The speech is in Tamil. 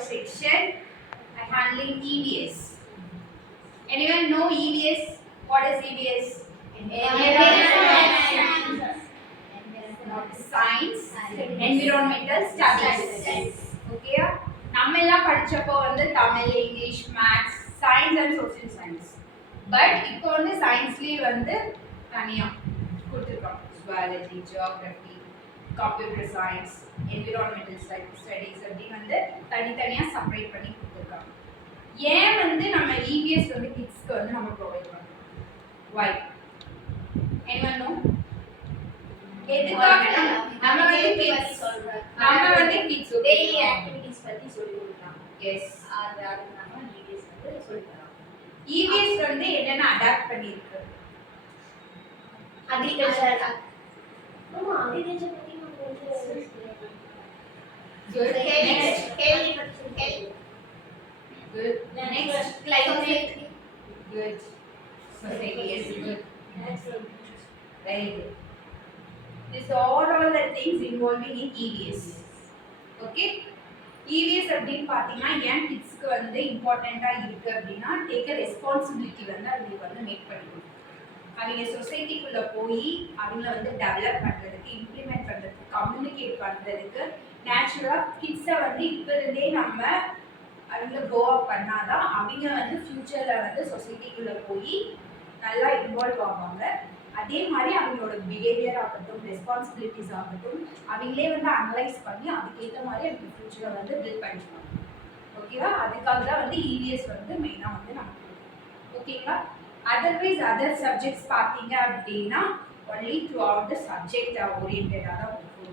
start a section handling EVS. Anyone know EVS? What is E EVS? Science, environmental studies. Okay? நம்ம எல்லாம் படிச்சப்போ வந்து Tamil English maths science and social science but இப்போ வந்து சயின்ஸ்லேயே வந்து தனியாக கொடுத்துருக்கோம் zoology geography computer science environmental studies அப்படின்னு வந்து தனித்தனியாக செப்பரேட் பண்ணி கொடுத்துருக்காங்க. ஏன் வந்து நம்ம இவிஎஸ் வந்து கிட்ஸ்க்கு வந்து நம்ம ப்ரொவைட் பண்ணுறோம் வை anyone know? எதுக்காக நம்ம நம்ம வந்து கிட்ஸ் நம்ம வந்து கிட்ஸ் டெய்லி ஆக்டிவிட்டீஸ் பத்தி சொல்லி கொடுக்கலாம். எஸ் அது அது நம்ம டிடிஎஸ் வந்து சொல்லி தரோம் இவிஎஸ் E வந்து என்னென்ன அடாப்ட் பண்ணியிருக்கு? அக்ரிகல்ச்சர் ஆமா அக்ரிகல்ச்சர் பத்தி நம்ம வந்து Good. கேள்வி Next. கேள்வி பத்தி கேள்வி Good. Next. climate Good. Society. Yes. Good. Very good. These are all the things involving in EVS. Okay? EVS அப்படின்னு பார்த்தீங்கன்னா ஏன் கிட்ஸ்க்கு வந்து இம்பார்ட்டண்ட்டாக இருக்குது அப்படின்னா டேக் ரெஸ்பான்சிபிலிட்டி வந்து அவங்களுக்கு வந்து மேக் பண்ணி கொடுக்கும் அவங்க சொசைட்டிக்குள்ளே போய் அவங்கள வந்து டெவலப் பண்ணுறதுக்கு இம்ப்ளிமெண்ட் பண்ணுறதுக்கு கம்யூனிகேட் பண்ணுறதுக்கு நேச்சுரலாக கிட்ஸை வந்து இப்போ இருந்தே நம்ம அவங்கள கோ அப் பண்ணாதான் அவங்க வந்து ஃப்யூச்சரில் வந்து சொசைட்டிக்குள்ளே போய் நல்லா இன்வால்வ் ஆவாங்க. அதே மாதிரி அவங்களோட பிஹேவியர் ஆகட்டும் ரெஸ்பான்சிபிலிட்டிஸ் ஆகட்டும் அவங்களே வந்து அனலைஸ் பண்ணி அதுக்கேற்ற மாதிரி அவங்க ஃப்யூச்சரை வந்து பில்ட் பண்ணிக்குவாங்க. ஓகேவா அதுக்காக தான் வந்து இவிஎஸ் வந்து மெயினாக வந்து நமக்கு ஓகேங்களா அதர்வைஸ் அதர் சப்ஜெக்ட்ஸ் பார்த்தீங்க அப்படின்னா only throughout the subject ஓரியன்டாக தான் இருக்கும்